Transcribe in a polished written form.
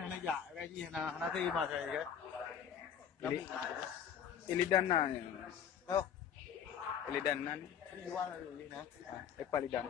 hana ya cái gì hana thi mà thì Ilidan na. đâu Ilidan na. đi qua là gì nè Epalidan.